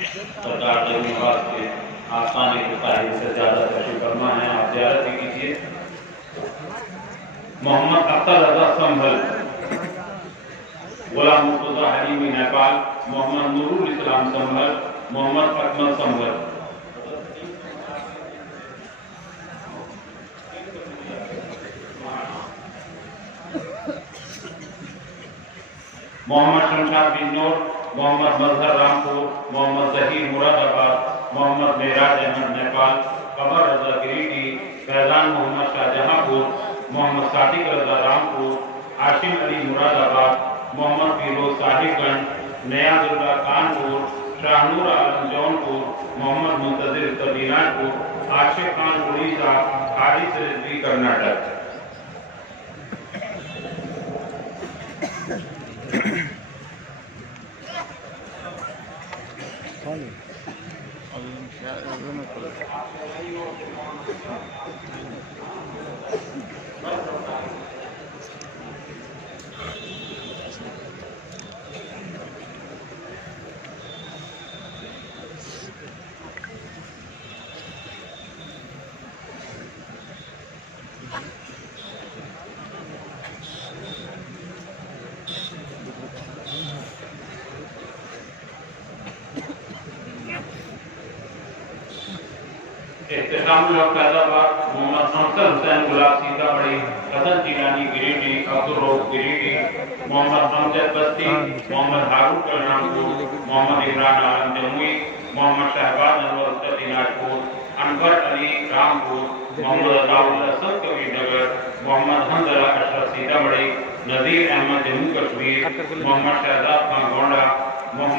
सरदार जमीबाद के आस्थाने के साहिब से ज़्यादा तशरीफ फरमा है, आप ज़ियारत भी कीजिए। मोहम्मद अख्तर रजा संभल, गुलाम मुर्तजा हलीमी नेपाल, मोहम्मद नूरुल इस्लाम संभल, मोहम्मद अकमल संभल। मोहम्मद शमशाद बिन नूर, मोहम्मद मंजर रामपुर, मोहम्मद जहीर मुरादाबाद, मोहम्मद मेराज अहमद नेपाल, कमर रजा गिरिडीह, फैजान मोहम्मद शाहजहांपुर, मोहम्मद सादिक रजा रामपुर, आशिम अली मुरादाबाद, मोहम्मद फिरोज साहिबगंज, नयाजुल्लाह कानपुर, शाहनूर आलम जौनपुर, मोहम्मद मुंतजिर तबीनापुर, आशिफ खान उड़ीसा, हारिस रिजवी कर्नाटक। फैजाबाद, मोहम्मद हमसर हुसैन गुलाब सीतामढ़ी, हसन जिलानी गिरिडीह, अब्दुल रऊफ गिरिडीह, मोहम्मद अमजद बस्ती, मोहम्मद हारून कल्याणपुर, मोहम्मद इमरान आलम जमुई, मोहम्मद शहबाज अनवर उत्तर दिनाजपुर, अनवर अली रामपुर, मोहम्मद अताउल असद कबीरनगर, मोहम्मद हमजा अशरफ सीतामढ़ी, नजीर अहमद जम्मू कश्मीर, मोहम्मद शहजाद खान गोंडा, मोहम्मद